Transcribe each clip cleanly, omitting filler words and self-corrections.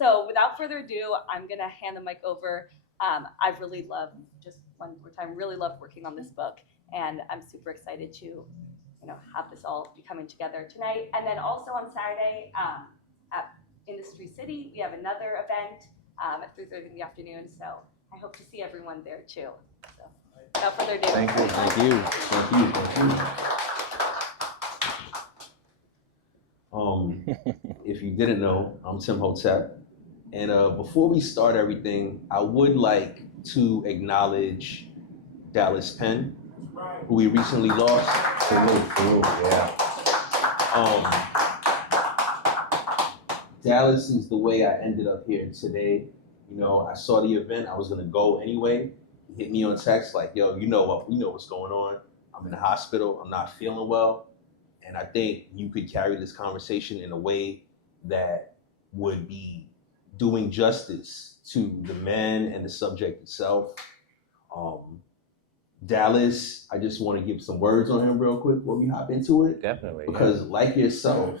So without further ado, I'm gonna hand the mic over. I've really loved, just one more time, really loved working on this book, and I'm super excited to, have this all be coming together tonight. And then also on Saturday at Industry City, we have another event at 3:30 in the afternoon. So I hope to see everyone there too. So without further ado. Thank you. Thank you. Thank you. Thank you. If you didn't know, I'm Timmhotep. And before we start everything, I would like to acknowledge Dallas Penn, who we recently lost. For real, yeah. Dallas is the way I ended up here today. I saw the event. I was gonna go anyway. He hit me on text like, yo, you know what's going on. I'm in the hospital. I'm not feeling well. And I think you could carry this conversation in a way that would be doing justice to the man and the subject itself. Dallas, I just want to give some words on him real quick before we hop into it. Definitely. Because like yourself,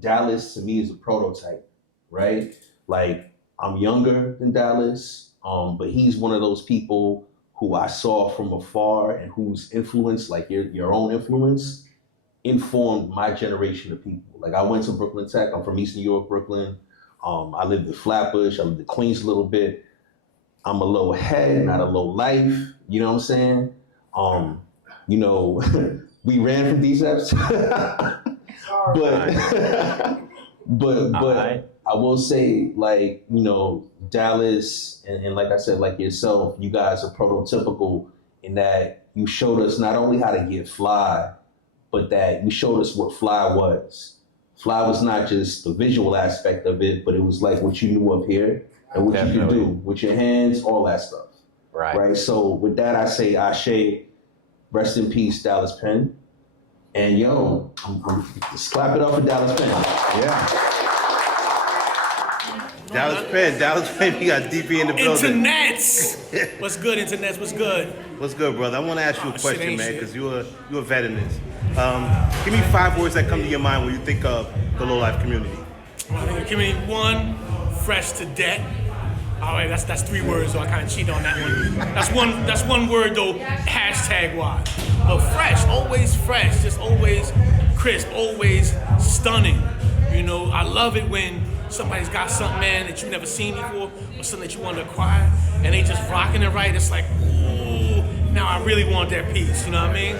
Dallas to me is a prototype, right? Like, I'm younger than Dallas, but he's one of those people who I saw from afar and whose influence, like your own influence, informed my generation of people. Like, I went to Brooklyn Tech. I'm from East New York, Brooklyn. I lived in Flatbush. I lived in Queens a little bit. I'm a low head, not a low life. You know what I'm saying? We ran from these apps. but I will say, like, Dallas and like I said, like yourself, you guys are prototypical in that you showed us not only how to get fly, but that you showed us what fly was. Fly was not just the visual aspect of it, but it was like what you knew up here and what you could do with your hands, all that stuff. Right. So with that, I say Ashe, rest in peace, Dallas Penn. And just clap it up for Dallas Penn. Yeah. Dallas Penn, we got DP in the building. Internets! What's good, Internets? What's good? What's good, brother? I want to ask you a question, man, because you're a vet in this. Give me 5 words that come to your mind when you think of the low-life community. I think the community, 1, fresh to death. All right, that's 3 words, so I kind of cheated on that one. That's one word though, #wise. But fresh, just always crisp, always stunning. I love it when somebody's got something, man, that you've never seen before, or something that you want to acquire, and they just rocking it right. It's like, ooh, now I really want that piece. You know what I mean?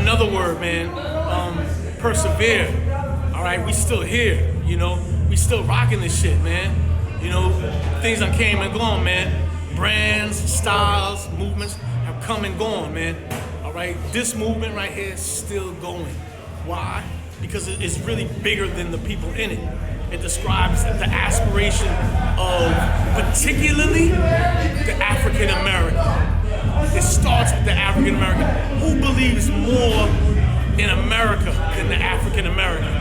Another word, man, persevere. All right, we still here. We still rocking this shit, man. Things that came and gone, man. Brands, styles, movements have come and gone, man. All right, this movement right here is still going. Why? Because it's really bigger than the people in it. It describes the aspiration of particularly the African American. It starts with the African American. Who believes more in America than the African American?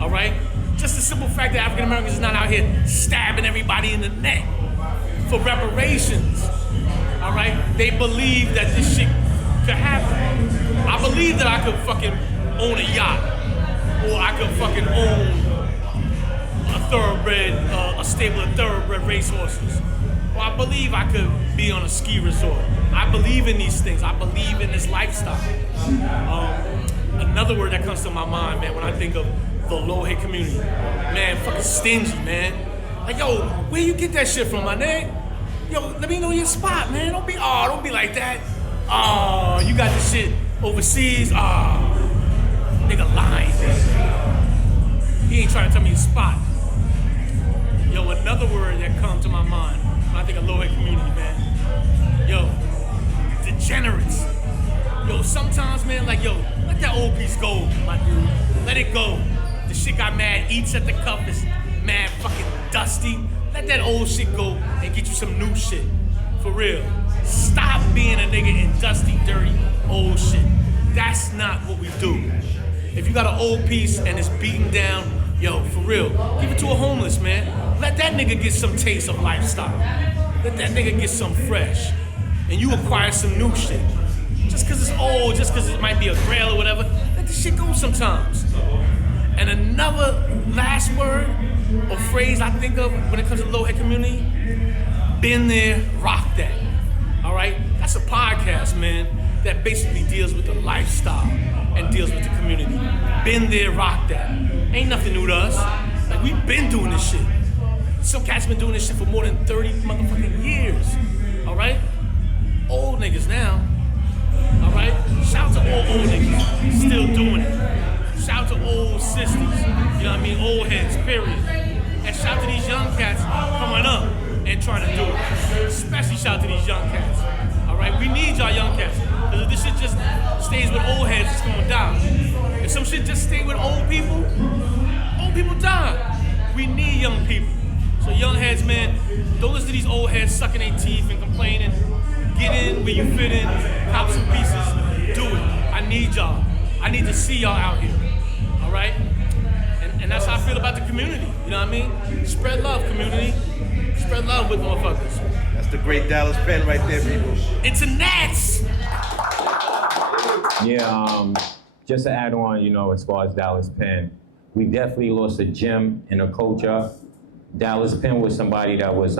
All right? Just the simple fact that African Americans is not out here stabbing everybody in the neck for reparations. All right? They believe that this shit could happen. I believe that I could fucking own a yacht, or I could fucking own a stable of thoroughbred racehorses. Or I believe I could be on a ski resort. I believe in these things. I believe in this lifestyle. Another word that comes to my mind, man, when I think of the low-hit community, man, fucking stingy, man. Like, yo, where you get that shit from, my nigga? Yo, let me know your spot, man. Don't be like that. Oh, you got this shit overseas. Oh, nigga lying. He ain't trying to tell me his spot. Yo, another word that comes to my mind when I think of low-hit community, man. Yo, degenerates. Yo, sometimes, man, like, yo, let that old piece go, my dude. Let it go. The shit got mad, eats at the cup, is mad fucking dusty. Let that old shit go and get you some new shit. For real. Stop being a nigga in dusty, dirty, old shit. That's not what we do. If you got an old piece and it's beaten down, yo, for real, give it to a homeless, man. Let that nigga get some taste of lifestyle. Let that nigga get some fresh. And you acquire some new shit. Just cause it's old, just cause it might be a grail or whatever, let the shit go sometimes. And another last word, or phrase I think of when it comes to the low head community, been there, rock that. All right? That's a podcast, man, that basically deals with the lifestyle and deals with the community. Been there, rock that. Ain't nothing new to us. Like, we've been doing this shit. Some cats been doing this shit for more than 30 motherfucking years. All right? Old niggas now. All right? Shout to all old niggas still doing it. Shout to old sisters. You know what I mean? Old heads, period. And shout to these young cats coming up and trying to do it. Especially shout to these young cats. All right? We need y'all young cats. Because if this shit just stays with old heads, it's gonna die. If some shit just stay with old people die. We need young people. So young heads, man, don't listen to these old heads sucking their teeth and complaining. Get in where you fit in, cop some pieces, do it. I need y'all. I need to see y'all out here, all right? And that's how I feel about the community, you know what I mean? Spread love, community. Spread love with motherfuckers. That's the great Dallas Penn right there, people. It's a Nats! Yeah, just to add on, you know, as far as Dallas Penn, we definitely lost a gem in the culture. Dallas Penn was somebody that was,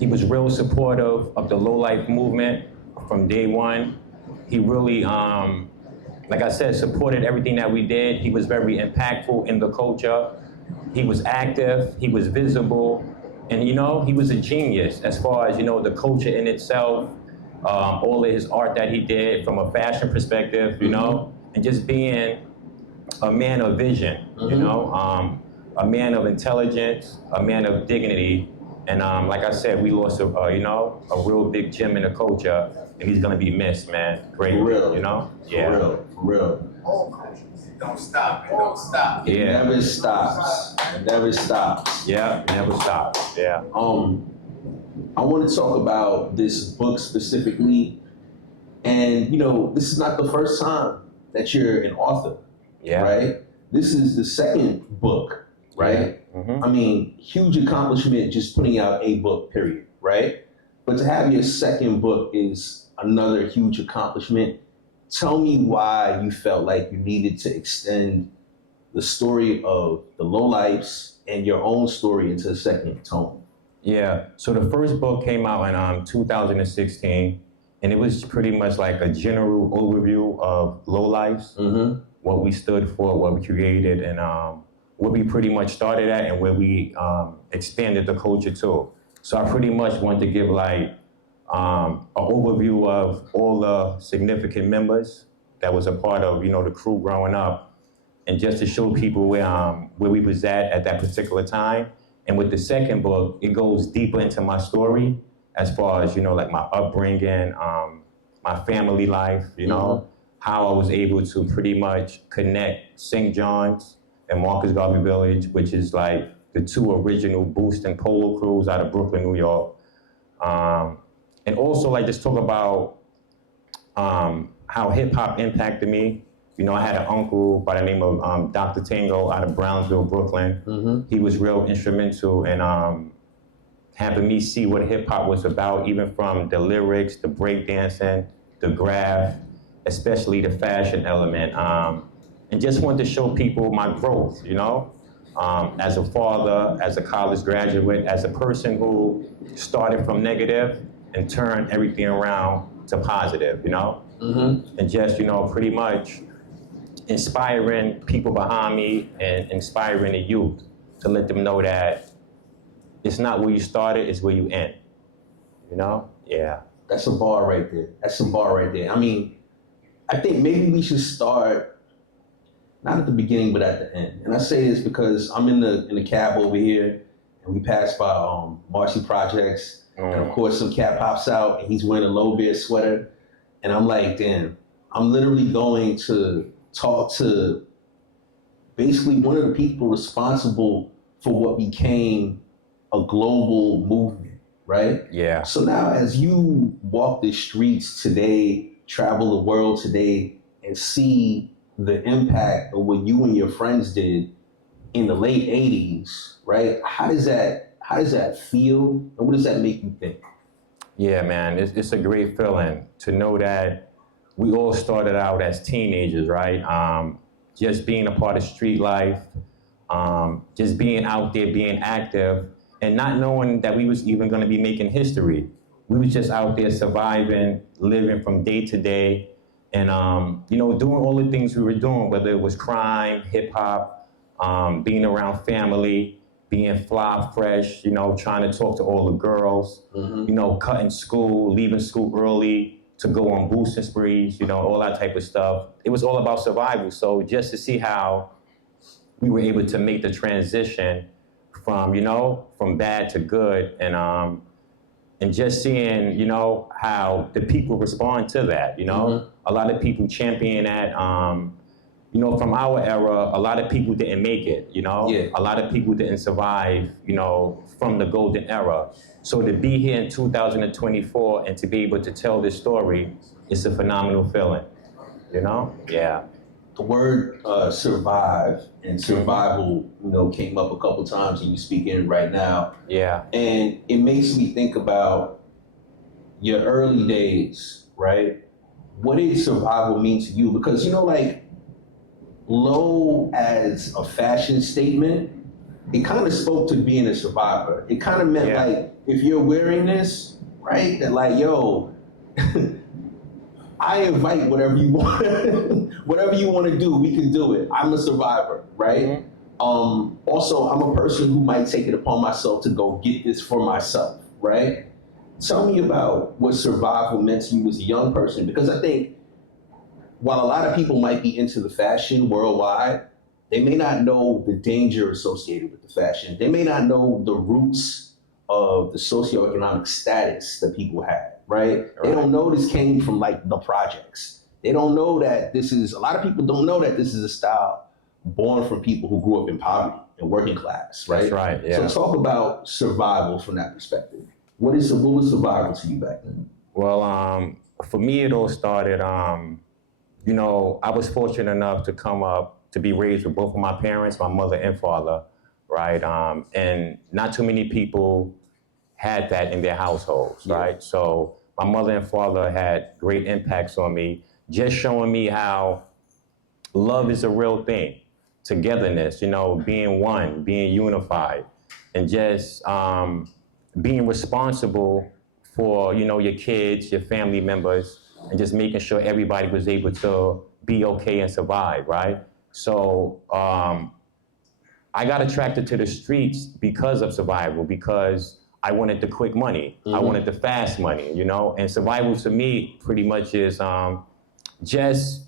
he was real supportive of the low-life movement from day one. He really, like I said, supported everything that we did. He was very impactful in the culture. He was active, he was visible, and you know, he was a genius as far as, you know, the culture in itself, all of his art that he did from a fashion perspective, you know, and just being a man of vision, you know, a man of intelligence, a man of dignity. And like I said, we lost a, you know, a real big gem in the culture, and he's gonna be missed, man. Great, For real. you know? For real, for real. All cultures. Don't stop. It don't stop. It Yeah. never stops. It never stops. Yeah, never stops, yeah. I want to talk about this book specifically, and you know, this is not the first time that you're an author, Yeah. right? This is the second book, right? Mm-hmm. I mean, huge accomplishment just putting out a book, period, right? But to have your second book is another huge accomplishment. Tell me why you felt like you needed to extend the story of the lowlifes and your own story into a second tome. Yeah, so the first book came out in 2016, and it was pretty much like a general overview of lowlifes, what we stood for, what we created, and where we pretty much started at and where we expanded the culture to. So I pretty much wanted to give like an overview of all the significant members that was a part of, you know, the crew growing up, and just to show people where we was at that particular time. And with the second book, it goes deeper into my story as far as, you know, like my upbringing, my family life, you know, how I was able to pretty much connect St. John's and Marcus Garvey Village, which is like the two original Boost and Polo crews out of Brooklyn, New York. And also like just talk about how hip hop impacted me. You know, I had an uncle by the name of Dr. Tango out of Brownsville, Brooklyn. He was real instrumental in having me see what hip hop was about, even from the lyrics, the breakdancing, the graph, especially the fashion element. And just wanted to show people my growth, you know? As a father, as a college graduate, as a person who started from negative and turned everything around to positive, you know? And just, you know, pretty much inspiring people behind me and inspiring the youth to let them know that it's not where you started, it's where you end, you know? Yeah. That's a bar right there. That's a bar right there. I mean, I think maybe we should start not at the beginning, but at the end. And I say this because I'm in the cab over here, and we pass by Marcy Projects, and of course some cat pops out, and he's wearing a low beard sweater, and I'm like, damn, I'm literally going to talk to basically one of the people responsible for what became a global movement, right? Yeah. So now as you walk the streets today, travel the world today, and see the impact of what you and your friends did in the late 80s, right? How does that feel, and what does that make you think? Yeah, man, it's a great feeling to know that we all started out as teenagers, right? Just being a part of street life, just being out there, being active, and not knowing that we was even going to be making history. We was just out there surviving, living from day to day, and doing all the things we were doing, whether it was crime, hip hop, being around family, being fly, fresh, trying to talk to all the girls, cutting school, leaving school early to go on boosting sprees, all that type of stuff. It was all about survival. So just to see how we were able to make the transition from bad to good, and just seeing, how the people respond to that, A lot of people champion that, from our era, a lot of people didn't make it, Yeah. A lot of people didn't survive, from the golden era. So to be here in 2024 and to be able to tell this story, it's a phenomenal feeling, Yeah. The word survive and survival, came up a couple times and you speaking right now. Yeah. And it makes me think about your early days, right? What did survival mean to you? Because, low as a fashion statement, it kind of spoke to being a survivor. It kind of meant like, if you're wearing this, right, that like, yo, I invite whatever you want, whatever you want to do, we can do it. I'm a survivor, right? Also, I'm a person who might take it upon myself to go get this for myself, right? Tell me about what survival meant to you as a young person, because I think while a lot of people might be into the fashion worldwide, they may not know the danger associated with the fashion. They may not know the roots of the socioeconomic status that people had, right? They don't know this came from like the projects. They don't know that a lot of people don't know that this is a style born from people who grew up in poverty and working class, right? That's right, yeah. So talk about survival from that perspective. What was survival to you back then? Well, for me, it all started, I was fortunate enough to come up to be raised with both of my parents, my mother and father, right? And not too many people had that in their households, right? So my mother and father had great impacts on me, just showing me how love is a real thing, togetherness, being one, being unified, and just being responsible for, your kids, your family members, and just making sure everybody was able to be okay and survive, right? So I got attracted to the streets because of survival, because I wanted the quick money. I wanted the fast money, and survival to me pretty much is just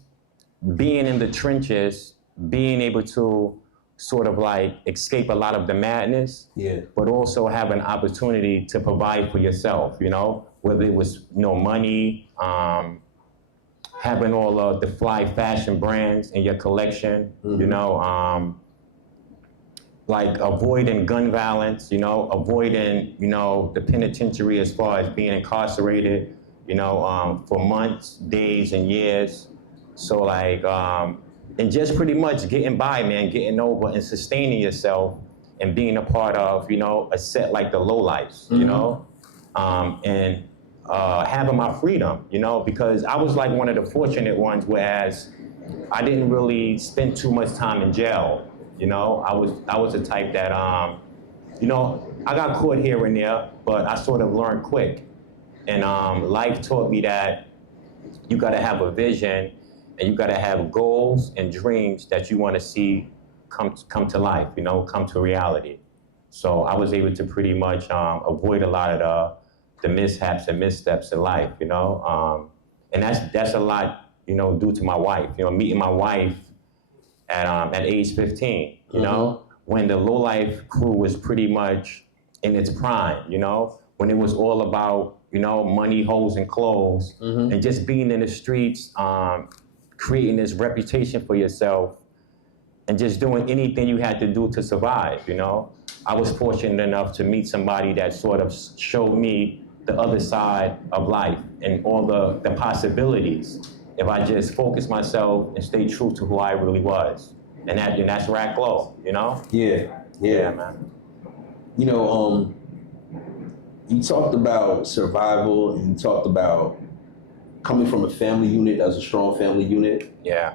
being in the trenches, being able to sort of like escape a lot of the madness, but also have an opportunity to provide for yourself, whether it was, money, having all of the fly fashion brands in your collection, like avoiding gun violence, avoiding, the penitentiary as far as being incarcerated, for months, days, and years. So like, and just pretty much getting by, man, getting over and sustaining yourself and being a part of, a set like the Low Life, and having my freedom, because I was like one of the fortunate ones, whereas I didn't really spend too much time in jail. I was the type that, I got caught here and there, but I sort of learned quick. And life taught me that you gotta have a vision and you gotta have goals and dreams that you wanna see come to life, come to reality. So I was able to pretty much avoid a lot of the mishaps and missteps in life, and that's a lot, due to my wife. Meeting my wife at age 15, when the Low Life crew was pretty much in its prime, when it was all about, money, hoes, and clothes, and just being in the streets, creating this reputation for yourself, and just doing anything you had to do to survive, I was fortunate enough to meet somebody that sort of showed me the other side of life and all the possibilities if I just focus myself and stay true to who I really was. And that's Rack-Lo, Yeah, man. You talked about survival and you talked about coming from a family unit as a strong family unit. Yeah.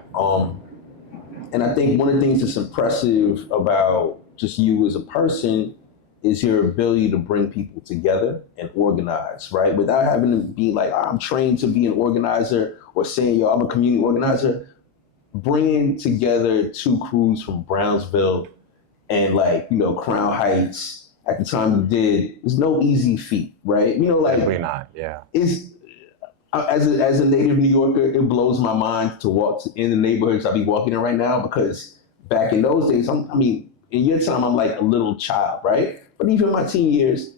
And I think one of the things that's impressive about just you as a person is your ability to bring people together and organize, right? Without having to be like, I'm trained to be an organizer or saying, yo, I'm a community organizer. Bringing together two crews from Brownsville and Crown Heights at the time you did is no easy feat, right? Definitely not, yeah. It's, as a native New Yorker, it blows my mind to walk in the neighborhoods I be walking in right now, because back in those days, in your time, I'm like a little child, right? But even in my teen years,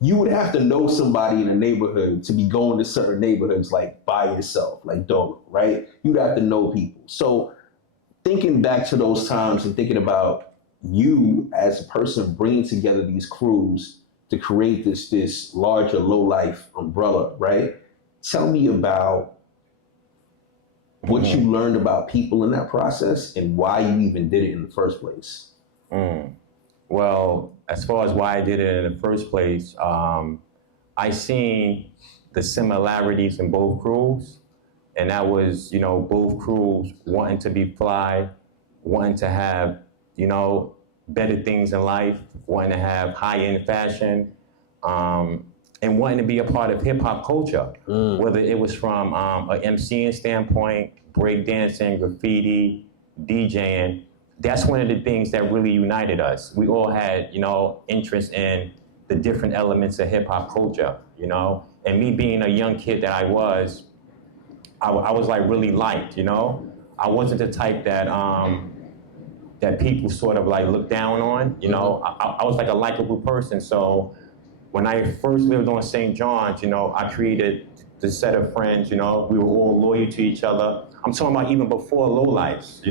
you would have to know somebody in a neighborhood to be going to certain neighborhoods like by yourself, like Dover, right? You'd have to know people. So thinking back to those times and thinking about you as a person bringing together these crews to create this larger low-life umbrella, right? Tell me about what you learned about people in that process and why you even did it in the first place. Well, as far as why I did it in the first place, I seen the similarities in both crews, and that was, both crews wanting to be fly, wanting to have, better things in life, wanting to have high-end fashion, and wanting to be a part of hip-hop culture, whether it was from a MCing standpoint, breakdancing, graffiti, DJing. That's one of the things that really united us. We all had, interest in the different elements of hip-hop culture, And me being a young kid that I was like really liked, I wasn't the type that that people sort of like look down on, I was like a likable person. So when I first lived on St. John's, I created this set of friends, we were all loyal to each other. I'm talking about even before lowlifes,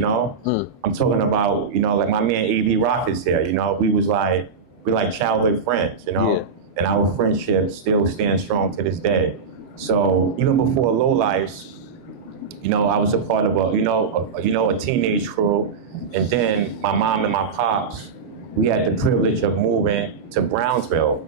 I'm talking about, like my man A.B. Rock is here, we're like childhood friends, and our friendship still stands strong to this day. So even before lowlifes, I was a part of a teenage crew, and then my mom and my pops, we had the privilege of moving to Brownsville,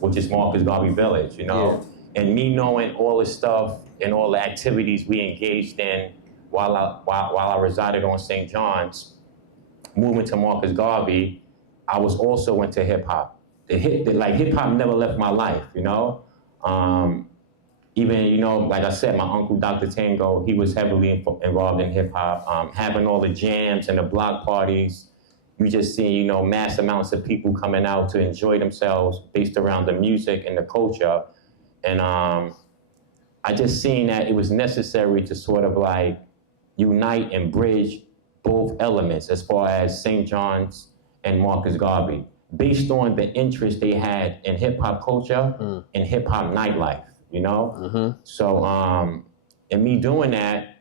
which is Marcus Garvey Village, and me knowing all the stuff and all the activities we engaged in while I resided on St. John's, moving to Marcus Garvey, I was also into hip hop. Hip hop never left my life, Even, like I said, my uncle, Dr. Tango, he was heavily involved in hip hop, having all the jams and the block parties. You just see, mass amounts of people coming out to enjoy themselves based around the music and the culture. And I just seen that it was necessary to sort of like unite and bridge both elements as far as St. John's and Marcus Garvey, based on the interest they had in hip hop culture and hip hop nightlife, So, in me doing that,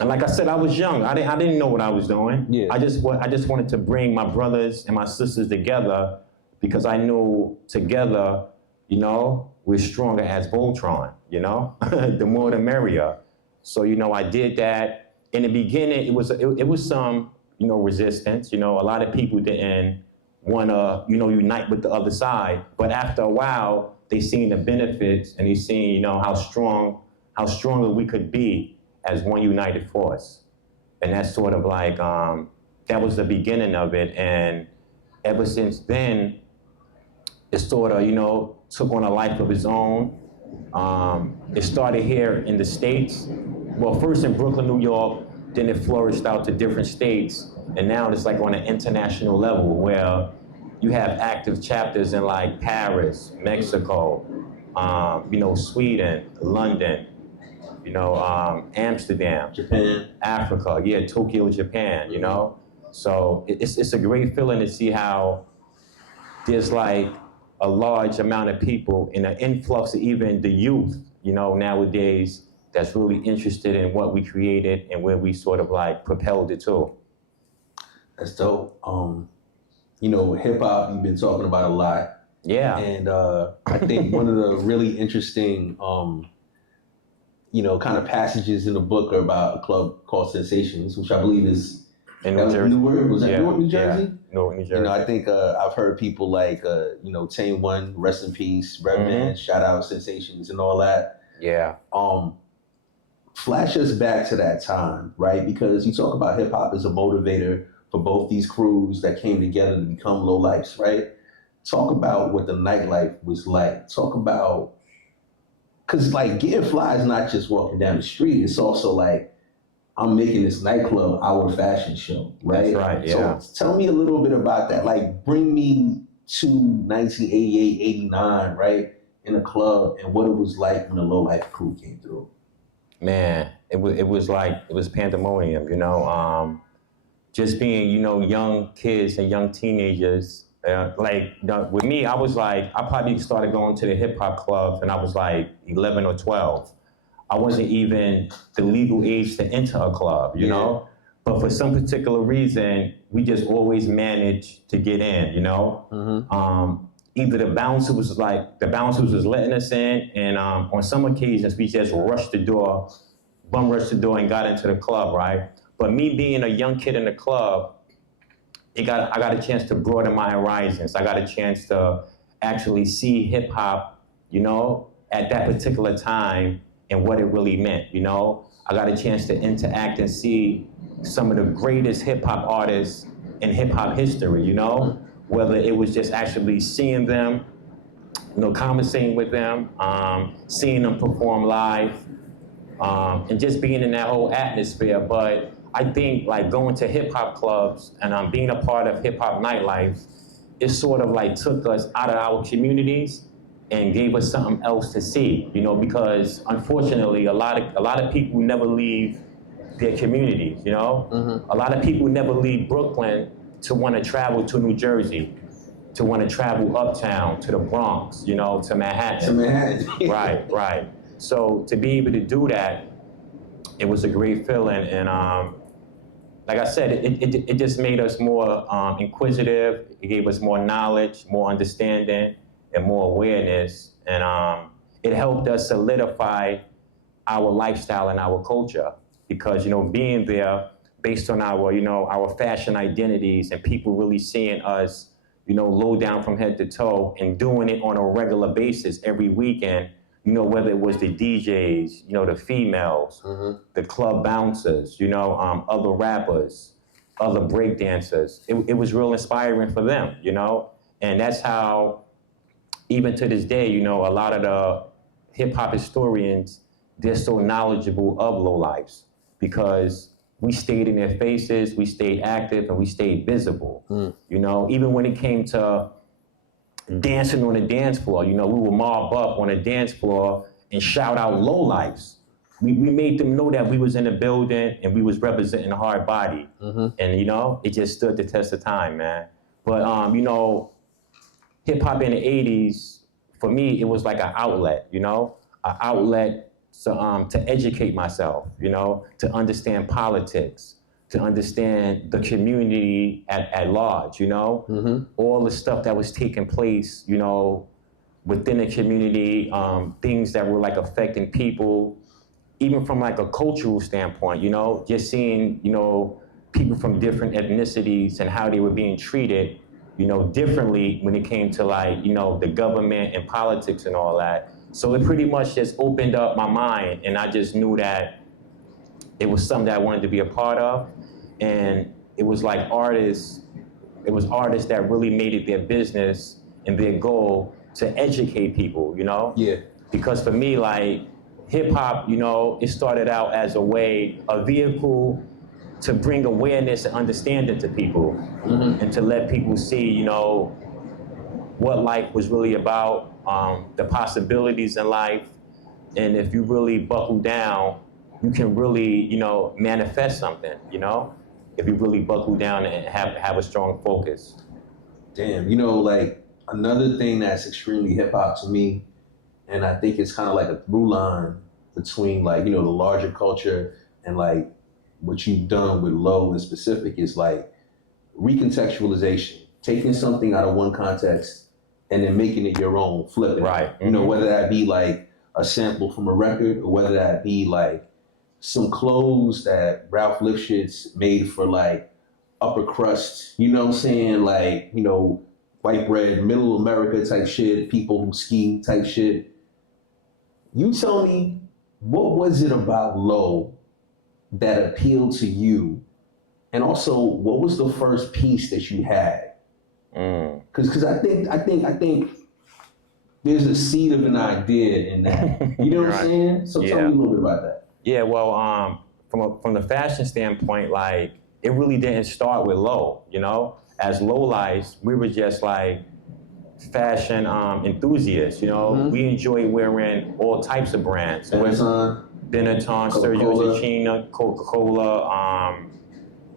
and like I said, I was young. I didn't know what I was doing. Yeah. I just wanted to bring my brothers and my sisters together, because I knew together, we're stronger as Voltron, the more the merrier. So, I did that. In the beginning, it was some, resistance. A lot of people didn't want to, unite with the other side. But after a while, they seen the benefits, and they seen, how stronger we could be as one united force. And that's sort of like, that was the beginning of it. And ever since then, it sort of, took on a life of its own. It started here in the States. Well, first in Brooklyn, New York, then it flourished out to different states. And now it's like on an international level where you have active chapters in like Paris, Mexico, Sweden, London, Amsterdam, Japan, Africa, Tokyo, Japan, So it's a great feeling to see how there's like a large amount of people and an influx of even the youth, nowadays, that's really interested in what we created and where we sort of like propelled it to. That's dope. Hip hop, you've been talking about a lot. Yeah. And I think one of the really interesting, kind of passages in the book are about a club called Sensations, which I believe is in New Jersey. Newark? Was that Newark, New Jersey? Yeah. Newark, New Jersey. I think I've heard people like, Tane One, rest in peace, Redman, shout out Sensations and all that. Yeah. flash us back to that time, right? Because you talk about hip hop as a motivator for both these crews that came together to become lowlifes, right? Talk about what the nightlife was like. Talk about, because like getting fly is not just walking down the street. It's also like, I'm making this nightclub our fashion show, right? That's right, yeah. So tell me a little bit about that. Like, bring me to 1988, 89, right? In a club and what it was like when the lowlife crew came through. Man, it was pandemonium, you know. Just being, you know, young kids and young teenagers. With me, I probably started going to the hip hop clubs when I was like 11 or 12. I wasn't even the legal age to enter a club, you know? But for some particular reason, we just always managed to get in, you know? Either the bouncers was letting us in, and on some occasions, we just bum rushed the door and got into the club, right? But me being a young kid in the club, I got a chance to broaden my horizons. I got a chance to actually see hip hop, you know, at that particular time and what it really meant, you know? I got a chance to interact and see some of the greatest hip hop artists in hip hop history, you know? Whether it was just actually seeing them, you know, conversating with them, seeing them perform live, and just being in that whole atmosphere. But I think like going to hip hop clubs and being a part of hip hop nightlife, it sort of like took us out of our communities and gave us something else to see, you know, because unfortunately a lot of people never leave their communities, you know? A lot of people never leave Brooklyn to want to travel to New Jersey, to want to travel uptown, to the Bronx, you know, to Manhattan. Right. So to be able to do that, it was a great feeling. And like I said, it just made us more inquisitive. It gave us more knowledge, more understanding, and more awareness. And it helped us solidify our lifestyle and our culture. Because, you know, being there based on our, you know, our fashion identities and people really seeing us, you know, low down from head to toe and doing it on a regular basis every weekend, you know, whether it was the DJs, you know, the females, the club bouncers, you know, other rappers, other breakdancers. It was real inspiring for them, you know? And that's how, even to this day, you know, a lot of the hip hop historians, they're so knowledgeable of lowlifes because we stayed in their faces, we stayed active, and we stayed visible. You know, even when it came to dancing on the dance floor, you know, we would mob up on the dance floor and shout out lowlifes. We made them know that we was in the building and we was representing Hard Body. And, you know, it just stood the test of time, man. But, you know, hip hop in the 80s, for me, it was like an outlet, you know, an outlet to educate myself, you know, to understand politics, to understand the community at large, you know, all the stuff that was taking place, you know, within the community, things that were like affecting people, even from like a cultural standpoint, you know, just seeing, you know, people from different ethnicities and how they were being treated, you know, differently when it came to like, you know, the government and politics and all that. So it pretty much just opened up my mind, and I just knew that it was something that I wanted to be a part of. And it was like artists that really made it their business and their goal to educate people, you know? Yeah. Because for me, like, hip hop, you know, it started out as a vehicle to bring awareness and understanding to people, and to let people see, you know, what life was really about, the possibilities in life. And if you really buckle down, you can really, you know, manifest something, you know, if you really buckle down and have a strong focus. Damn, you know, like another thing that's extremely hip hop to me, and I think it's kind of like a through line between like, you know, the larger culture and like what you've done with Low in specific is like recontextualization, taking something out of one context and then making it your own, flipping. Right. You know, whether that be like a sample from a record or whether that be like some clothes that Ralph Lifshitz made for like upper crust, you know what I'm saying? Like, you know, white bread, middle America type shit, people who ski type shit. You tell me what was it about Low that appealed to you? And also, what was the first piece that you had? Because I think there's a seed of an idea in that. You know what I'm saying? So tell me a little bit about that. Yeah, well, from the fashion standpoint, like, it really didn't start with Low, you know? As Lowlights, we were just like fashion enthusiasts, you know? We enjoy wearing all types of brands. Benetton, Sergio Coca-Cola,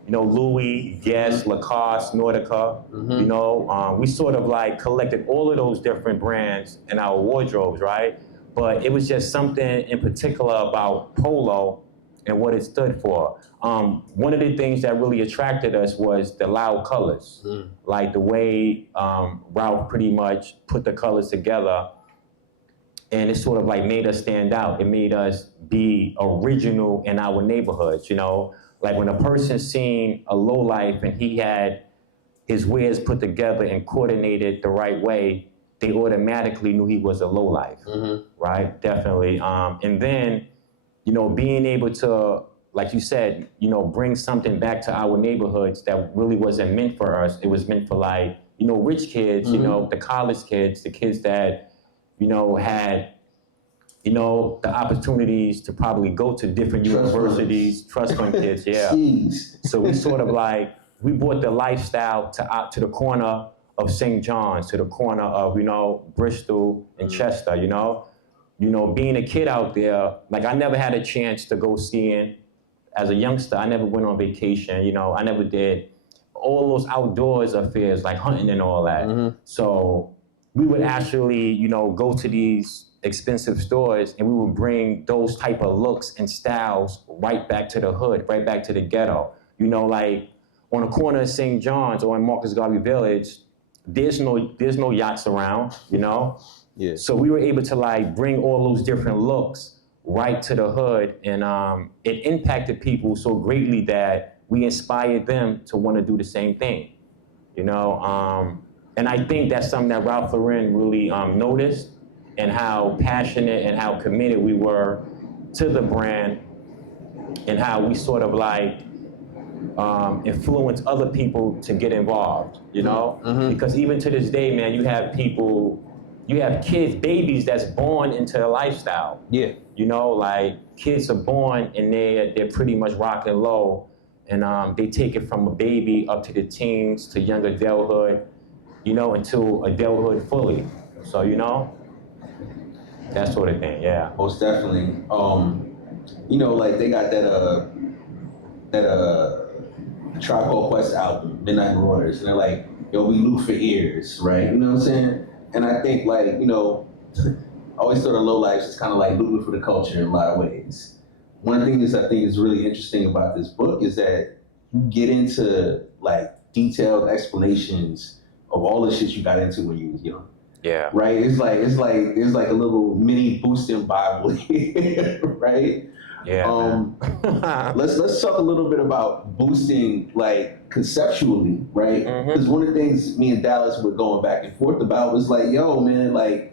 you know, Louis, Guess, Lacoste, Nautica, you know? We sort of like collected all of those different brands in our wardrobes, right? But it was just something in particular about Polo and what it stood for. One of the things that really attracted us was the loud colors. Like the way Ralph pretty much put the colors together, and it sort of like made us stand out. It made us be original in our neighborhoods, you know? Like when a person seen a lowlife and he had his wares put together and coordinated the right way, they automatically knew he was a lowlife, right? Definitely. And then, you know, being able to, like you said, you know, bring something back to our neighborhoods that really wasn't meant for us. It was meant for, like, you know, rich kids, you know, the college kids, the kids that, you know, had, you know, the opportunities to probably go to different universities, trust fund kids, So we sort of like, we brought the lifestyle to the corner of St. John's, to the corner of, you know, Bristol and Chester, you know? You know, being a kid out there, like, I never had a chance to go skiing. As a youngster, I never went on vacation, you know, I never did all those outdoors affairs, like hunting and all that. So we would actually, you know, go to these expensive stores and we would bring those type of looks and styles right back to the hood, right back to the ghetto. You know, like on the corner of St. John's or in Marcus Garvey Village, there's no yachts around, you know? So we were able to like bring all those different looks right to the hood, and it impacted people so greatly that we inspired them to want to do the same thing, you know? And I think that's something that Ralph Lauren really noticed, and how passionate and how committed we were to the brand, and how we sort of like influence other people to get involved, you know? Because even to this day, man, you have kids, babies that's born into the lifestyle. You know, like kids are born and they're pretty much rocking Low, and they take it from a baby up to the teens to young adulthood, you know, until adulthood fully. So, you know, that sort of thing, Most definitely. You know, like they got that Tribe Called Quest album, Midnight Marauders, and they're like, yo, we loot for ears, right? You know what I'm saying? And I think, like, you know, I always thought of Lowlifes as kind of like looting for the culture in a lot of ways. One thing I think is really interesting about this book is that you get into like detailed explanations of all the shit you got into when you was young. Right? It's like a little mini boosting Bible here, right? Let's talk a little bit about boosting, like conceptually, right? Because one of the things me and Dallas were going back and forth about was like, yo, man, like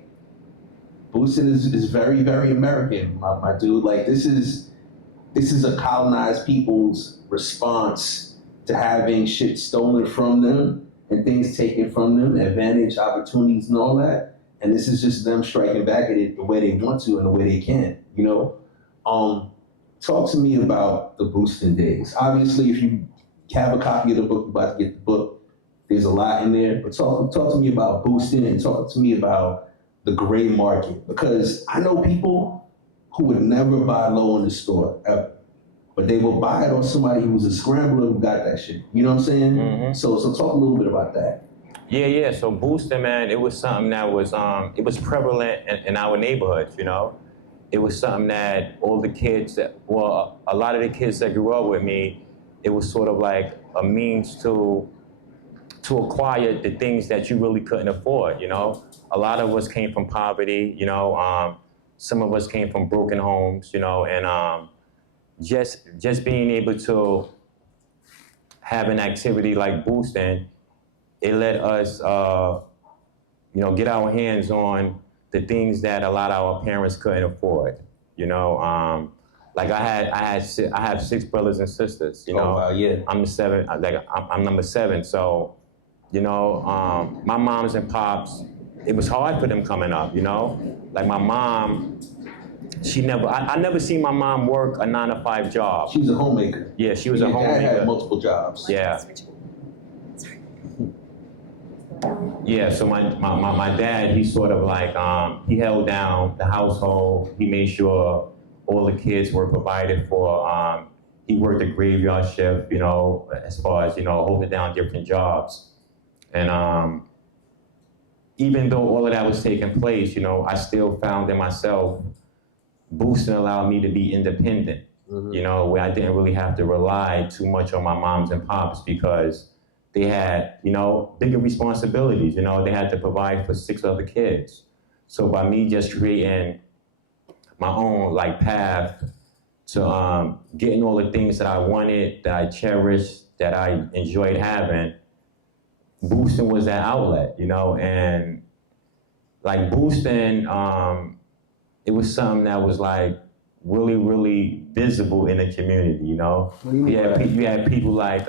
boosting is very, very American, my dude. Like this is a colonized people's response to having shit stolen from them and things taken from them, advantage, opportunities, and all that. And this is just them striking back at it the way they want to and the way they can, you know? Talk to me about the boosting days. Obviously, if you have a copy of the book, you're about to get the book, there's a lot in there. But talk to me about boosting, and talk to me about the gray market. Because I know people who would never buy Low in the store, ever. But they will buy it on somebody who was a scrambler who got that shit. You know what I'm saying? So talk a little bit about that. Yeah. So boosting, man, it was something that was it was prevalent in our neighborhoods, you know? It was something that all the kids a lot of the kids that grew up with me, it was sort of like a means to acquire the things that you really couldn't afford, you know? A lot of us came from poverty, you know? Some of us came from broken homes, you know? And just being able to have an activity like boosting, it let us, you know, get our hands on the things that a lot of our parents couldn't afford, You know, like I have 6 brothers and sisters. You know, wow, yeah. I'm the 7th. I'm number 7. So, you know, my moms and pops, it was hard for them coming up. You know, like my mom, I never seen my mom work a 9-to-5 job. She was a homemaker. Yeah, she was a Your dad homemaker. had multiple jobs. Yeah. Yeah, so my dad, he sort of like, he held down the household. He made sure all the kids were provided for. He worked a graveyard shift, you know, as far as, you know, holding down different jobs. And even though all of that was taking place, you know, I still found in myself, boosting allowed me to be independent, you know, where I didn't really have to rely too much on my moms and pops because they had, you know, bigger responsibilities. You know, they had to provide for 6 other kids. So by me just creating my own like path to getting all the things that I wanted, that I cherished, that I enjoyed having, boosting was that outlet, you know, and like boosting, it was something that was like really, really visible in the community, you know? You had people like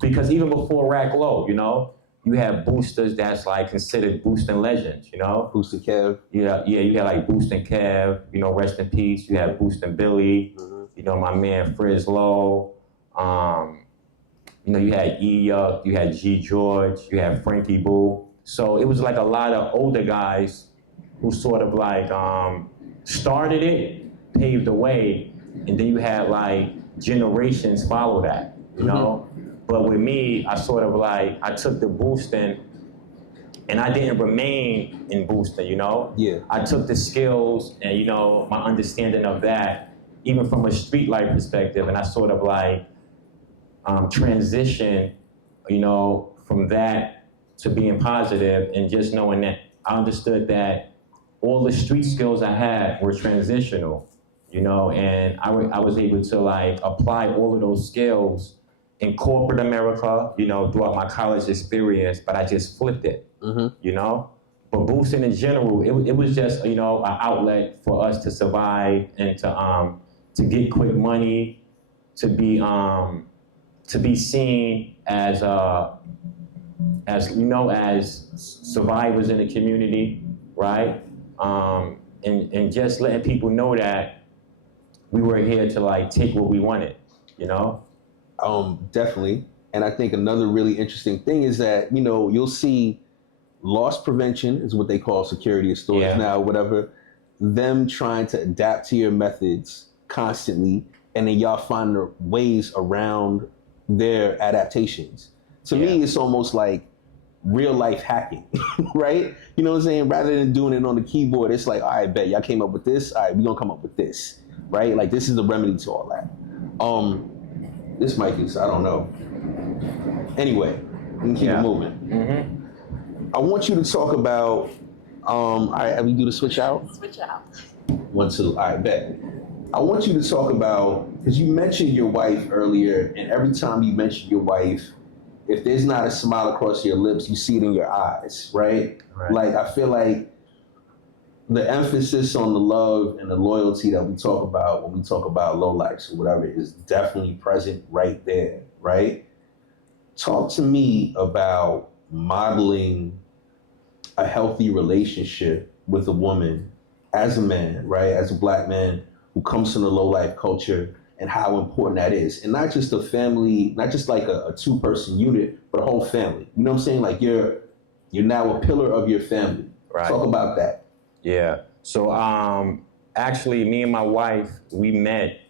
because even before Rack-Lo, you know, you have boosters that's like considered boosting legends, you know? Booster Kev. Yeah, you had like Boostin' Kev, you know, rest in peace. You had Boostin' Billy, you know, my man Frizz Low. You know, you had E-Yuck, you had G George, you had Frankie Boo. So it was like a lot of older guys who sort of like started it, paved the way, and then you had like generations follow that, you know? But with me, I sort of like, I took the boosting and I didn't remain in boosting, you know? Yeah. I took the skills and, you know, my understanding of that, even from a street life perspective, and I sort of like transitioned, you know, from that to being positive and just knowing that I understood that all the street skills I had were transitional, you know, and I was able to like apply all of those skills in corporate America, you know, throughout my college experience, but I just flipped it, you know? But boosting in general, it was just, you know, an outlet for us to survive and to get quick money, to be seen as you know, as survivors in the community, right? And just letting people know that we were here to like take what we wanted, you know? Definitely. And I think another really interesting thing is that, you know, you'll see loss prevention is what they call security of stores now, whatever, them trying to adapt to your methods constantly, and then y'all find ways around their adaptations. To me, it's almost like real life hacking, right? You know what I'm saying? Rather than doing it on the keyboard, it's like, all right, bet y'all came up with this. All right, we're gonna come up with this, right? Like this is the remedy to all that. This mic is, I don't know. Anyway, we can keep it moving. I want you to talk about, all right, we do the switch out? Switch out. 1, 2, all right, bet. I want you to talk about, because you mentioned your wife earlier, and every time you mention your wife, if there's not a smile across your lips, you see it in your eyes, right? Like, I feel like the emphasis on the love and the loyalty that we talk about when we talk about low lives or whatever is definitely present right there, right? Talk to me about modeling a healthy relationship with a woman as a man, right? As a Black man who comes from the low life culture, and how important that is. And not just a family, not just like a 2-person unit, but a whole family. You know what I'm saying? Like you're now a pillar of your family. Right. Talk about that. Yeah. So actually, me and my wife, we met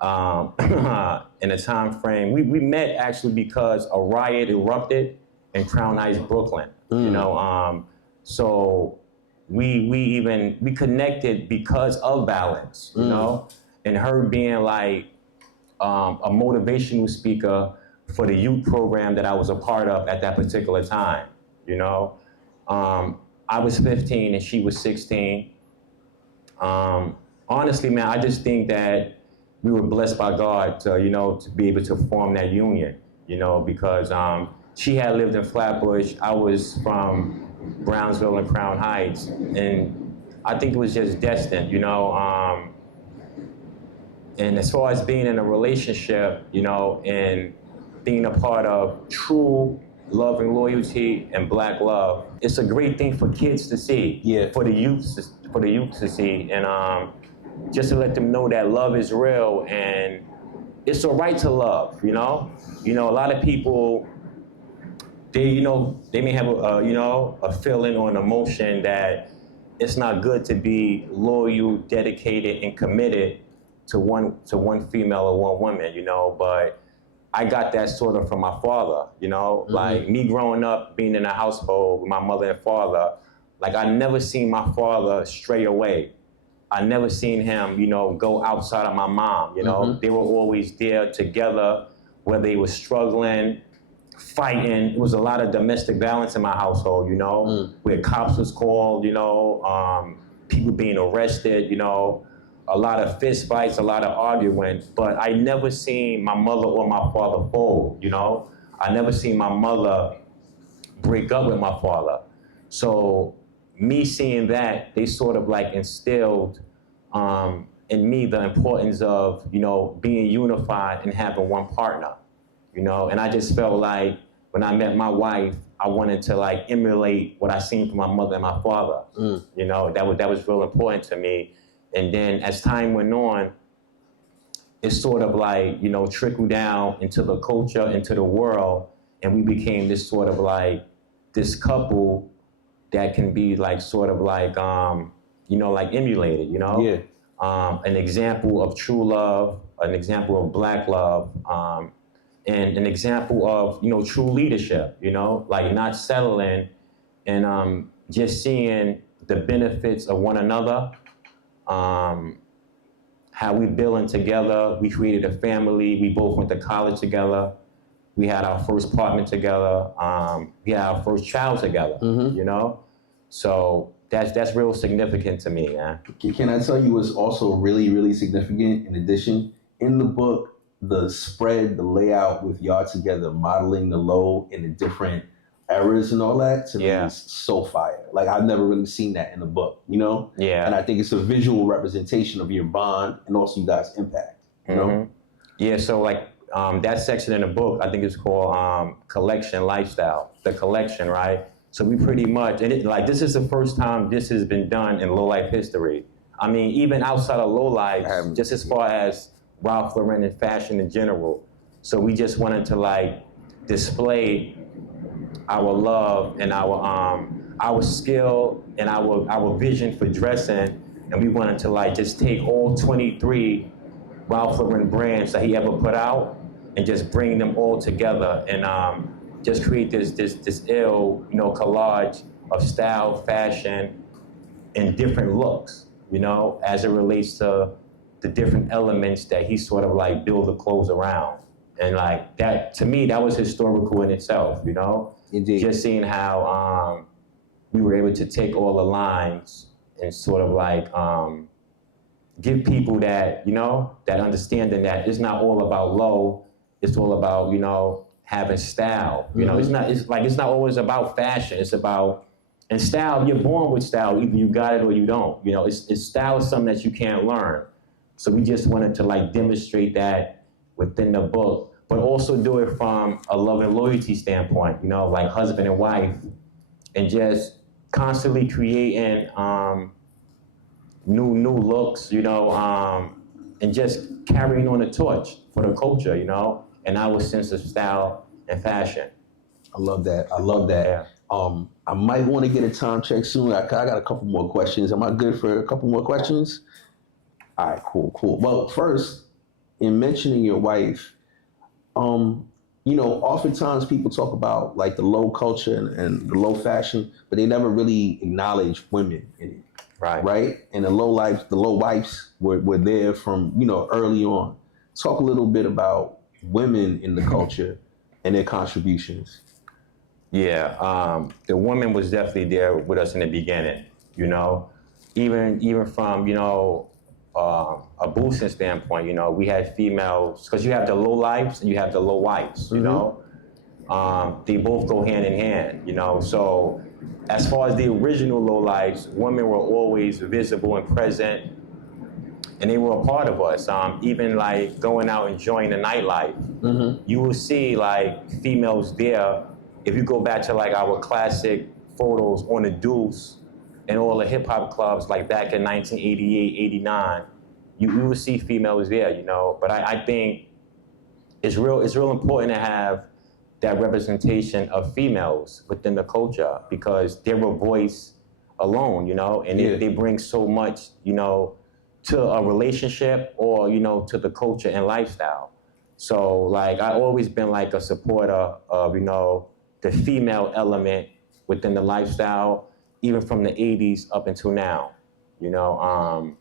in a time frame. We met actually because a riot erupted in Crown Heights, Brooklyn. You know, so we connected because of balance. You know, and her being like a motivational speaker for the youth program that I was a part of at that particular time. You know, I was 15 and she was 16. Honestly, man, I just think that we were blessed by God to, you know, to be able to form that union, you know, because she had lived in Flatbush. I was from Brownsville and Crown Heights. And I think it was just destined, you know. And as far as being in a relationship, you know, and being a part of true love and loyalty and Black love, it's a great thing for kids to see. Yeah. For the youth to see, and just to let them know that love is real and it's all right to love. You know, a lot of people, they may have a feeling or an emotion that it's not good to be loyal, dedicated, and committed to one female or one woman, but I got that sort of from my father, like me growing up, being in a household with my mother and father, like I never seen my father stray away. I never seen him, go outside of my mom, They were always there together, whether they were struggling, fighting. It was a lot of domestic violence in my household, where cops was called, people being arrested, a lot of fist fights, a lot of arguing, but I never seen my mother or my father fold, I never seen my mother break up with my father. So me seeing that, they sort of like instilled in me the importance of, being unified and having one partner, and I just felt like when I met my wife, I wanted to like emulate what I seen from my mother and my father, that was real important to me. And then as time went on, it sort of like, trickled down into the culture, into the world, and we became this sort of like, this couple that can be like, sort of like, like emulated, Yeah. An example of true love, an example of Black love, and an example of, true leadership, like not settling and just seeing the benefits of one another. How we building together, we created a family, we both went to college together, we had our first apartment together, we had our first child together, So that's real significant to me, man. Can I tell you what's also really, really significant in addition? In the book, the spread, the layout with y'all together, modeling the low in the different eras and all that, to me is so fire. Like, I've never really seen that in the book, Yeah. And I think it's a visual representation of your bond and also you guys' impact, you know? Yeah, so like that section in the book, I think it's called Collection Lifestyle, the collection, right? So we pretty much, and this is the first time this has been done in low life history. I mean, even outside of low life, just as far as Ralph Lauren and fashion in general. So we just wanted to like display our love and our skill and our vision for dressing, and we wanted to like just take all 23 Ralph Lauren brands that he ever put out and just bring them all together and just create this ill, collage of style, fashion, and different looks, as it relates to the different elements that he sort of like build the clothes around. And like that, to me, that was historical in itself, Indeed. Just seeing how we were able to take all the lines and sort of like give people that, that understanding that it's not all about low, it's all about, having style. It's not always about fashion, it's about, and style, you're born with style, either you got it or you don't. It's style is something that you can't learn. So we just wanted to like demonstrate that within the book, but also do it from a love and loyalty standpoint, like husband and wife, and just constantly creating new looks, and just carrying on the torch for the culture, and our sense of style and fashion. I love that. Yeah. I might want to get a time check soon. I got a couple more questions. Am I good for a couple more questions? All right, cool. Well, first, in mentioning your wife, oftentimes people talk about like the low culture and the low fashion, but they never really acknowledge women in it. Right? And the low wives were there from, early on. Talk a little bit about women in the culture and their contributions. Yeah, the woman was definitely there with us in the beginning, even from, a boosting standpoint, we had females, because you have the low lives and you have the low wives, they both go hand in hand, so as far as the original low lives, women were always visible and present and they were a part of us. Even like going out enjoying the nightlife, you will see like females there. If you go back to like our classic photos on the Deuce and all the hip hop clubs like back in 1988, 89, you will see females there, you know. But I think it's real important to have that representation of females within the culture because they're a voice alone, you know, and they bring so much, you know, to a relationship or, you know, to the culture and lifestyle. So like I always been like a supporter of, you know, the female element within the lifestyle, even from the 80s up until now, you know,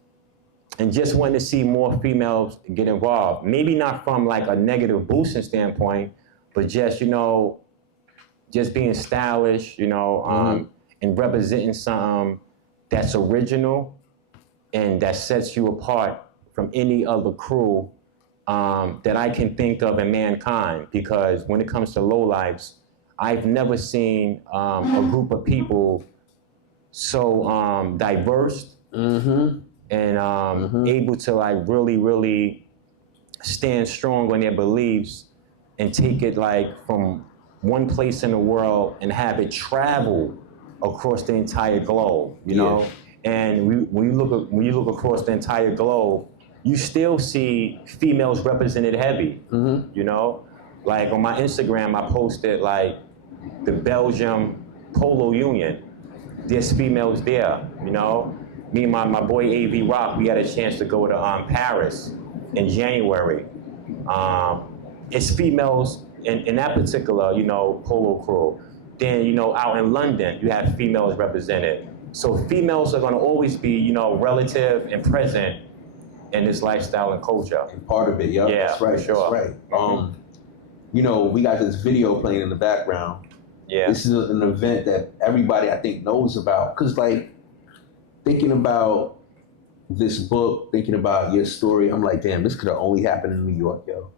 and just wanted to see more females get involved. Maybe not from like a negative boosting standpoint, but just, you know, just being stylish, you know, and representing something that's original and that sets you apart from any other crew that I can think of in mankind. Because when it comes to lowlifes, I've never seen a group of people so diverse and able to like really stand strong on their beliefs and take it like from one place in the world and have it travel across the entire globe, you know? And when you look across the entire globe, you still see females represented heavy, you know? Like on my Instagram, I posted like the Belgium Polo Union. There's females there, you know? Me and my boy AV Rock, we had a chance to go to Paris in January. It's females in that particular, you know, polo crew. Then, you know, out in London, you have females represented. So females are gonna always be, you know, relative and present in this lifestyle and culture. And part of it, yeah, that's right, for sure. that's right. You know, we got this video playing in the background. Yeah. This is an event that everybody I think knows about. Cause like, thinking about this book, thinking about your story, I'm like, damn, this could have only happened in New York, yo.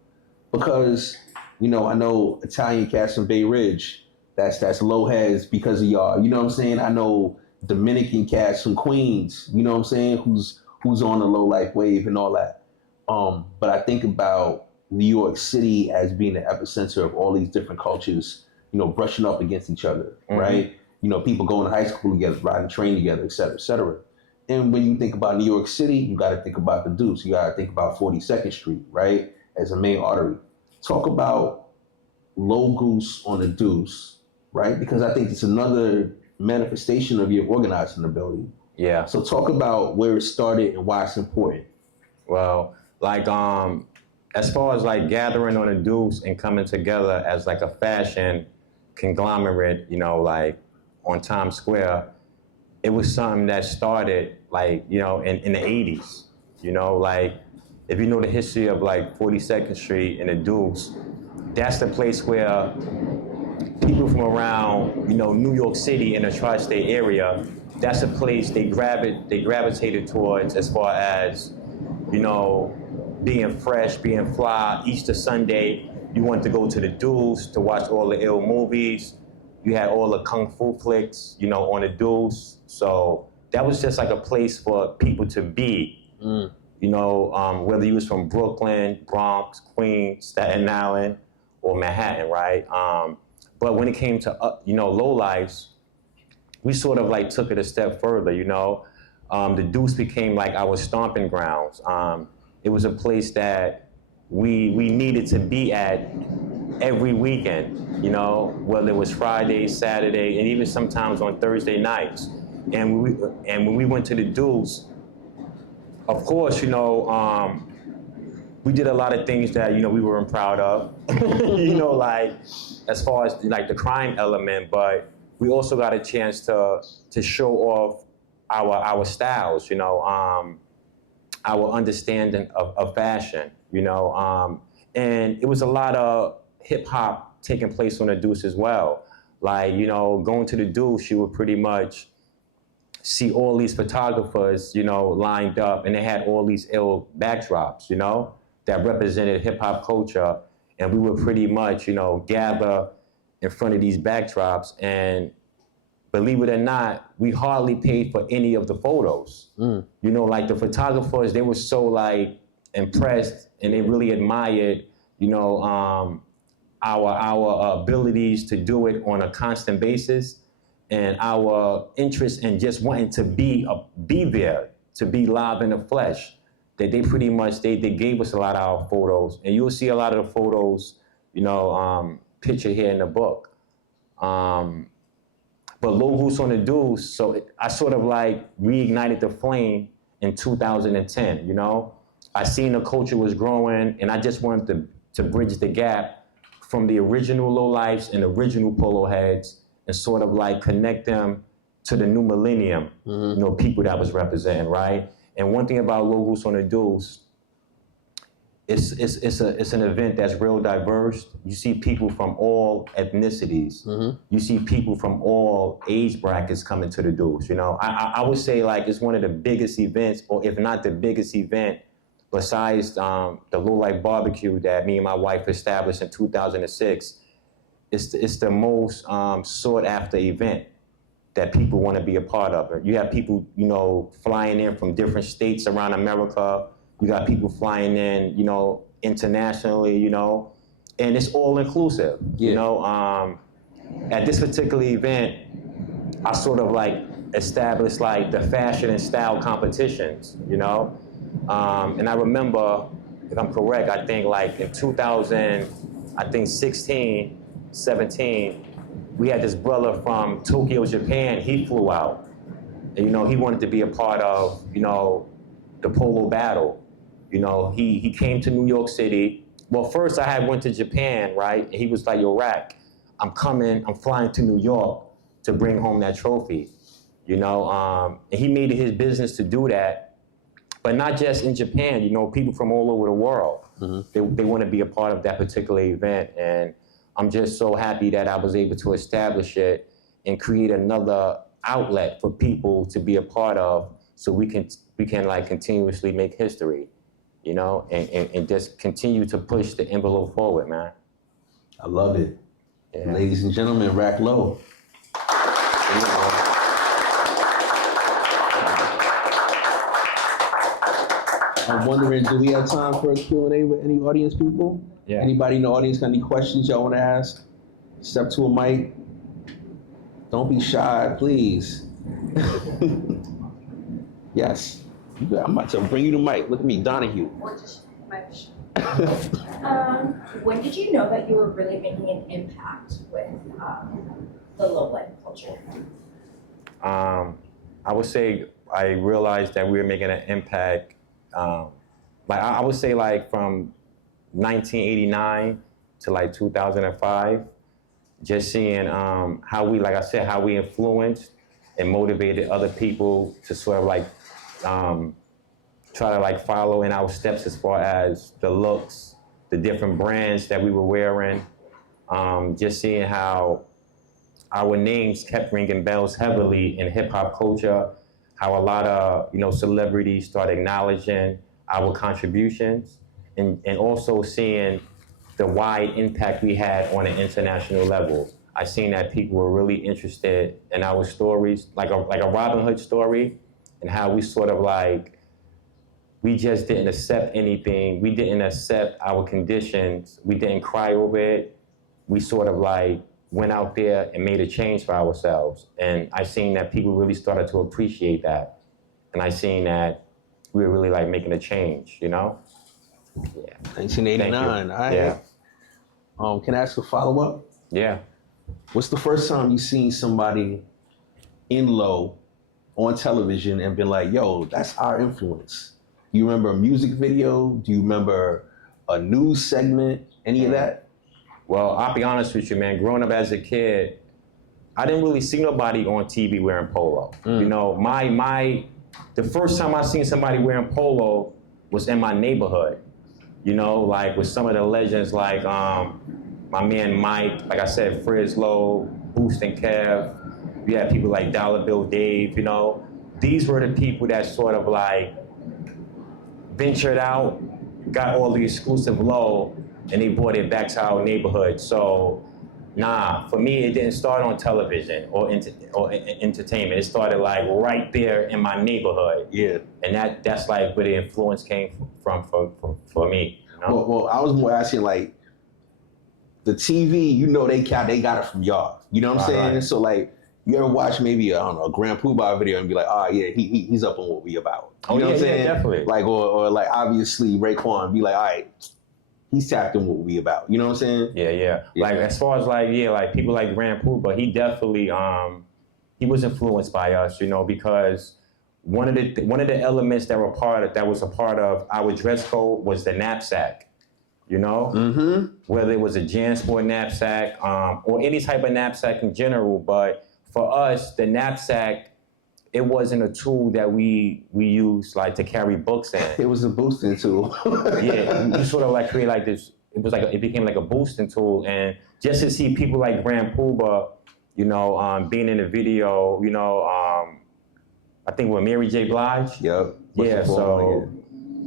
Because, you know, I know Italian cats from Bay Ridge, that's low heads because of y'all. You know what I'm saying? I know Dominican cats from Queens, you know what I'm saying, who's on the low life wave and all that. But I think about New York City as being the epicenter of all these different cultures, you know, brushing up against each other, right? You know, people going to high school together, riding train together, et cetera, et cetera. And when you think about New York City, you got to think about the Deuce. You got to think about 42nd Street, right, as a main artery. Talk about Low Goose on the Deuce, right? Because I think it's another manifestation of your organizing ability. Yeah. So talk about where it started and why it's important. Well, like as far as like gathering on the Deuce and coming together as like a fashion conglomerate, you know, like on Times Square, it was something that started like, you know, in the 80s, you know, like if you know the history of like 42nd Street and the Deuce, that's the place where people from around, you know, New York City and the tri-state area, that's a place they gravitated towards as far as, you know, being fresh, being fly. Easter Sunday, you wanted to go to the Deuce to watch all the ill movies. You had all the kung fu flicks, you know, on the Deuce. So that was just like a place for people to be, you know, whether you was from Brooklyn, Bronx, Queens, Staten Island, or Manhattan, right? But when it came to, you know, lowlifes, we sort of like took it a step further, you know. The Deuce became like our stomping grounds. It was a place that we needed to be at every weekend, you know, whether it was Friday, Saturday, and even sometimes on Thursday nights. And when we went to the Deuce, of course, you know, we did a lot of things that, you know, we weren't proud of, you know, like as far as like the crime element, but we also got a chance to show off our styles, you know, our understanding of fashion, you know, and it was a lot of hip hop taking place on the Deuce as well. Like, you know, going to the Deuce, you would pretty much see all these photographers, you know, lined up, and they had all these ill backdrops, you know, that represented hip hop culture. And we would pretty much, you know, gather in front of these backdrops and believe it or not, we hardly paid for any of the photos. You know, like the photographers, they were so like impressed and they really admired, you know, our abilities to do it on a constant basis, and our interest in just wanting to be there, to be live in the flesh. That they pretty much, they gave us a lot of our photos, and you'll see a lot of the photos, you know, pictured here in the book. But Low Goose on the Deuce, so I sort of like reignited the flame in 2010, you know? I seen the culture was growing, and I just wanted to bridge the gap from the original lowlifes and original polo heads and sort of like connect them to the new millennium, you know, people that was representing, right? And one thing about Low Goose on the Deuce, it's an event that's real diverse. You see people from all ethnicities. You see people from all age brackets coming to the Deuce, you know? I would say like it's one of the biggest events, or if not the biggest event, besides the Low Life Barbecue that me and my wife established in 2006. It's the most sought after event that people want to be a part of. You have people, you know, flying in from different states around America. You got people flying in, you know, internationally, you know, and it's all inclusive. You know, at this particular event, I sort of like established like the fashion and style competitions, you know, and I remember, if I'm correct, I think like in 2016, 17, we had this brother from Tokyo, Japan. He flew out, and, you know, he wanted to be a part of, you know, the polo battle. You know, he came to New York City. Well, first I had went to Japan, right? And he was like, yo, Rack, I'm flying to New York to bring home that trophy, you know? And he made it his business to do that, but not just in Japan, you know, people from all over the world. They want to be a part of that particular event. And I'm just so happy that I was able to establish it and create another outlet for people to be a part of, so we can like continuously make history, you know, and just continue to push the envelope forward, man. I love it. Yeah. Ladies and gentlemen, Rack-Lo. I'm wondering, do we have time for a Q&A with any audience people? Yeah. Anybody in the audience got any questions y'all want to ask? Step to a mic. Don't be shy, please. Yes. I'm about to bring you the mic. Look at me, Donahue. Or just my wish. When did you know that you were really making an impact with the low life culture? I would say I realized that we were making an impact. Like I would say like from 1989 to like 2005, just seeing how we, like I said, how we influenced and motivated other people to sort of like try to like follow in our steps as far as the looks, the different brands that we were wearing, just seeing how our names kept ringing bells heavily in hip hop culture, how a lot of, you know, celebrities started acknowledging our contributions, and also seeing the wide impact we had on an international level. I seen that people were really interested in our stories, like a Robin Hood story, and how we sort of like, we just didn't accept anything. We didn't accept our conditions. We didn't cry over it. We sort of like went out there and made a change for ourselves. And I seen that people really started to appreciate that. And I seen that we were really like making a change, you know? Yeah. 1989, all right. Yeah. Can I ask a follow-up? Yeah. What's the first time you seen somebody in low on television and been like, yo, that's our influence? You remember a music video? Do you remember a news segment? Any of that? Well, I'll be honest with you, man. Growing up as a kid, I didn't really see nobody on TV wearing polo. You know, the first time I seen somebody wearing polo was in my neighborhood. You know, like with some of the legends, like my man Mike, like I said, Frizz Low, Boost and Kev. We had people like Dollar Bill Dave, you know. These were the people that sort of like ventured out, got all the exclusive low, and they brought it back to our neighborhood. So Nah, for me, it didn't start on television or entertainment. It started like right there in my neighborhood. Yeah. And that's like where the influence came from for me. You know? Well, I was more asking like the TV. You know, they got it from y'all. You know what I'm saying? Right. So like, you ever watch maybe a Grand Poobah video and be like, oh yeah, he's up on what we about. You know what I'm saying? Yeah, definitely. Like or like obviously Raekwon be like, all right, he's tapped in what we about. You know what I'm saying? Yeah. Like as far as like people like Grand Poobah, he definitely he was influenced by us, you know, because one of the elements that was a part of our dress code was the knapsack. You know, whether it was a JanSport knapsack or any type of knapsack in general, but for us, the knapsack, it wasn't a tool that we used like to carry books in. It was a boosting tool. Yeah, you sort of like create like this. It became like a boosting tool, and just to see people like Grand Poobah, you know, being in the video, you know, I think with Mary J. Blige. Yep. Yeah, so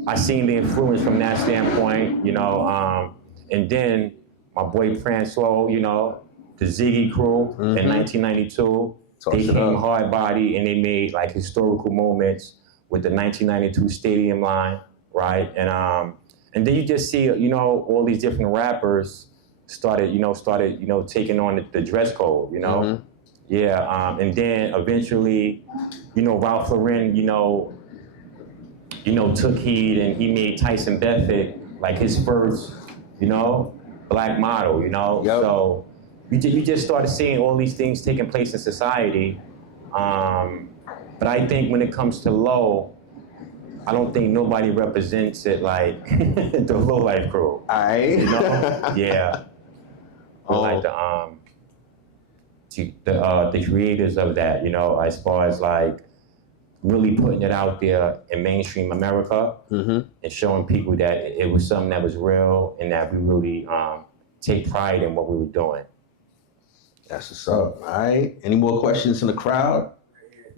I seen the influence from that standpoint, you know, and then my boy Francois, you know, the Ziggy Crew in 1992. They came hard body and they made like historical moments with the 1992 stadium line, right? And then you just see, you know, all these different rappers started taking on the dress code, you know? Yeah, and then eventually, you know, Ralph Lauren, you know, took heed and he made Tyson Beckford like his first, you know, black model, you know? Yep. So you just started seeing all these things taking place in society. But I think when it comes to low, I don't think nobody represents it like the Low Life crew. Aight. You know? Yeah. Like the creators of that, you know, as far as like really putting it out there in mainstream America and showing people that it was something that was real and that we really take pride in what we were doing. That's what's up. All right. Any more questions in the crowd?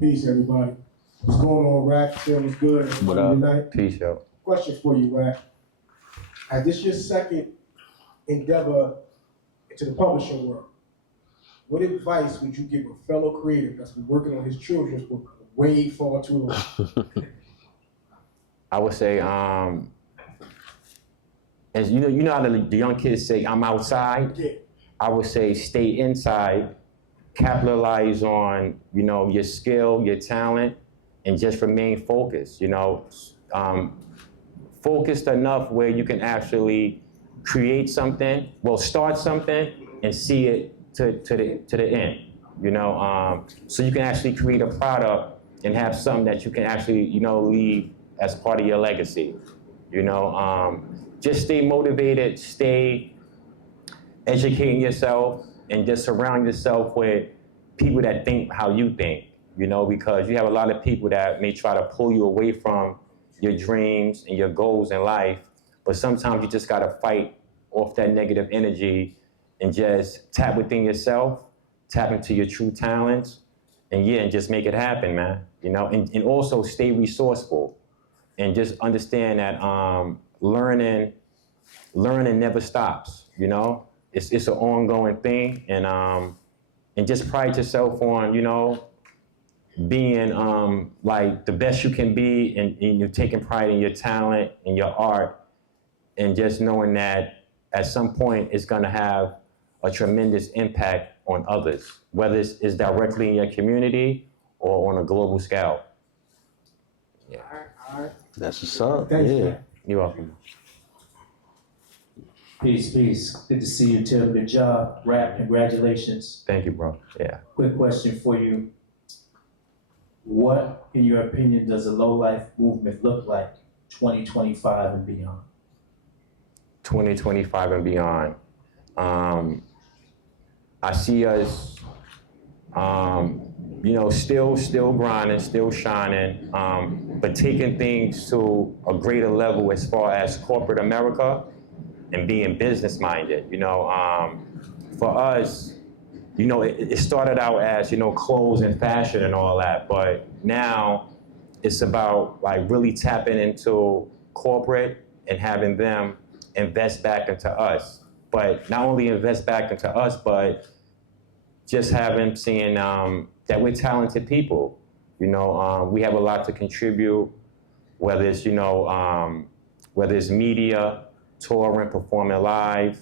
Peace, everybody. What's going on, Rack? Feeling good. What up? Tonight? Peace, yo. Question for you, Rack. As this your second endeavor into the publishing world, what advice would you give a fellow creative that's been working on his children's book way far too long? I would say, as you know how the young kids say, I'm outside. Yeah. I would say stay inside, capitalize on, you know, your skill, your talent, and just remain focused, you know. Focused enough where you can actually create something, start something and see it to the end, you know. So you can actually create a product and have something that you can actually, you know, leave as part of your legacy, you know. Just stay motivated, stay educating yourself, and just surround yourself with people that think how you think, you know, because you have a lot of people that may try to pull you away from your dreams and your goals in life, but sometimes you just gotta fight off that negative energy and just tap within yourself, tap into your true talents, and just make it happen, man, you know, and also stay resourceful and just understand that learning never stops, you know. It's an ongoing thing, and just pride yourself on, you know, being like the best you can be, and you're taking pride in your talent and your art, and just knowing that at some point it's gonna have a tremendous impact on others, whether it's directly in your community or on a global scale. Yeah. All right. That's what's up. Thanks, Yeah. man. You're welcome. Peace. Good to see you, Tim. Good job. Rap, congratulations. Thank you, bro. Yeah. Quick question for you. What, in your opinion, does a low-life movement look like 2025 and beyond? 2025 and beyond. I see us, you know, still grinding, still shining, but taking things to a greater level as far as corporate America and being business-minded. You know, for us, you know, it started out as, you know, clothes and fashion and all that, but now it's about like really tapping into corporate and having them invest back into us but not only invest back into us, but just seeing that we're talented people. We have a lot to contribute, whether it's, whether it's media, touring, performing live,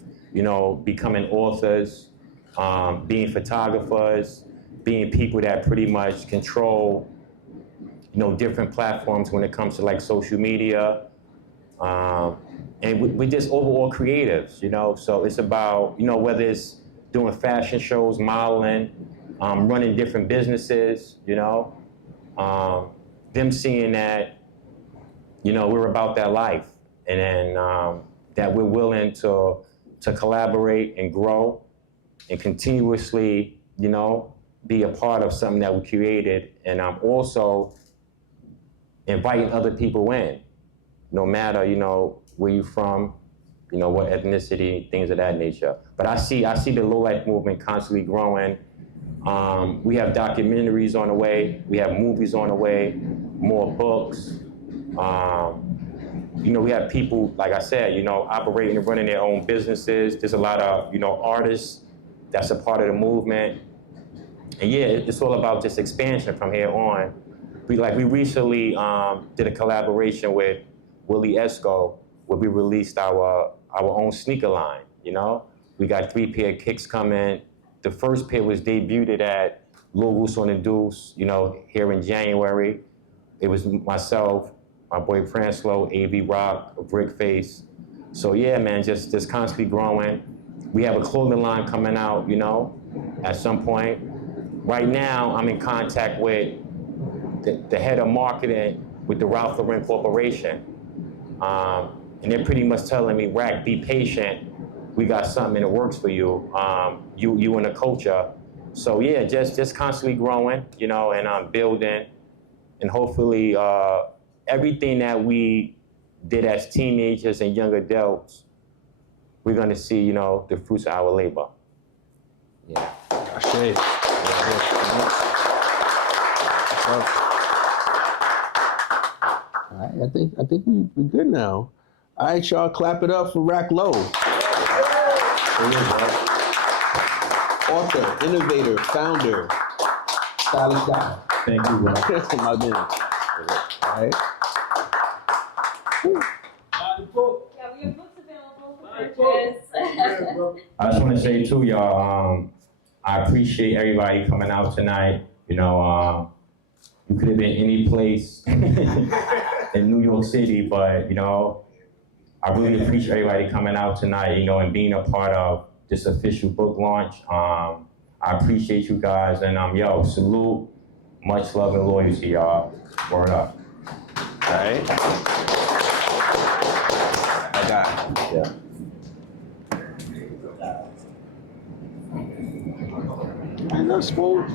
becoming authors, being photographers, being people that pretty much control, different platforms when it comes to like social media. And we're just overall creatives, so it's about, whether it's doing fashion shows, modeling, running different businesses, them seeing that, we're about that life, and then that we're willing to collaborate and grow and continuously, be a part of something that we created, and also inviting other people in, no matter, where you're from, what ethnicity, things of that nature. But I see the low-life movement constantly growing. We have documentaries on the way. We have movies on the way, more books. We have people, like I said, operating and running their own businesses. There's a lot of, artists that's a part of the movement. And yeah, it's all about just expansion from here on. We recently did a collaboration with Willie Esco, where we released our own sneaker line, We got 3 pair of kicks coming. The first pair was debuted at Lil Goose on the Deuce, here in January. It was myself, my boy Pranslow, AV Rock, Brickface. So yeah, man, just constantly growing. We have a clothing line coming out, at some point. Right now, I'm in contact with the head of marketing with the Ralph Lauren Corporation. And they're pretty much telling me, Rack, be patient. We got something in the works for you. You and the culture. So yeah, just constantly growing, and building. And hopefully everything that we did as teenagers and young adults, we're gonna see, the fruits of our labor. Yeah. All right, I think we're good now. All right, y'all, clap it up for Rack-Lo. Author, innovator, founder, stylist guy. Thank you, bro. My man. All right. Yeah, we have books available for purchase. I just want to say too, y'all, I appreciate everybody coming out tonight. You could have been any place in New York City, but, I really appreciate everybody coming out tonight, and being a part of this official book launch. I appreciate you guys, and salute, much love and loyalty, y'all. Word up. All right. I got it. Yeah. I know, smooth.